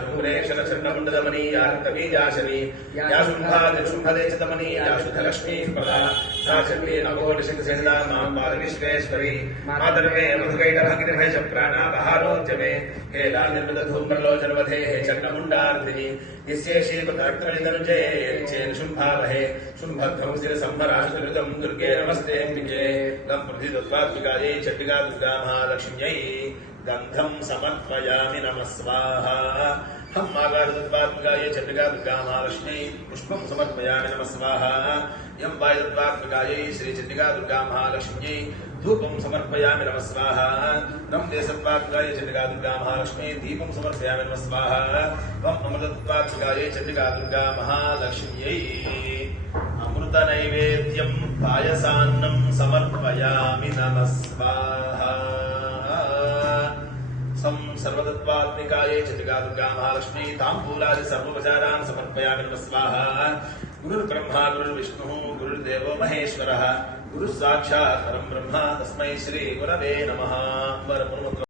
धूम्रेक्षणचण्डमुण्डदमनी या रक्तबीजाशनी या शुम्भादिशुम्भदे च दमनी या शुद्धलक्ष्मी प्रदा सा चण्डी नवकोटिशक्तिसहिता मां पादविश्वेश्वरी मातर्वे मधुकैटभगिरिभयश प्राणापहारोद्यमे हे लालनिर्मितधूम्रलोचनवधे हे चण्डमुण्डार्थिनि यस्येषी पताक्तनिधनुजे यच्चेन शुम्भावहे शुम्भध्वंसिरसम्भराशुतृतं दुर्गे नमस्तेऽम्बिके गं प्रथितत्वात्मिकायै चण्डिका दुर्गा महालक्ष्म्यै गन्धं समर्पयामि नमः स्वाहा हम आगारत्वात्मिकायै चण्डिका दुर्गा महालक्ष्म्यै पुष्पं समर्पयामि नमः स्वाहा यं वायुत्वात्मिकायै श्री चण्डिका दुर्गा महालक्ष्म्यै धूपं समर्पयामि नमः स्वाहा रं देशत्वात्मिकायै चण्डिका दुर्गा महालक्ष्म्यै दीपं समर्पयामि नमः स्वाहा वं अमृतत्वात्मिकायै चण्डिका दुर्गा महालक्ष्म्यै अमृत नैवेद्यं पायसान्नं समर्पयामि नमः स्वाहा सर्वतत्वात्मिकायै चण्डिका दुर्गा महालक्ष्मी ताम्बूलादि सर्वोपचारान् समर्पयामि नमः स्वाहा गुरुर्ब्रह्मा गुरुर्विष्णुः गुरुर्देवो महेश्वरः गुरुः साक्षात् परं ब्रह्म तस्मै श्री गुरवे नमः।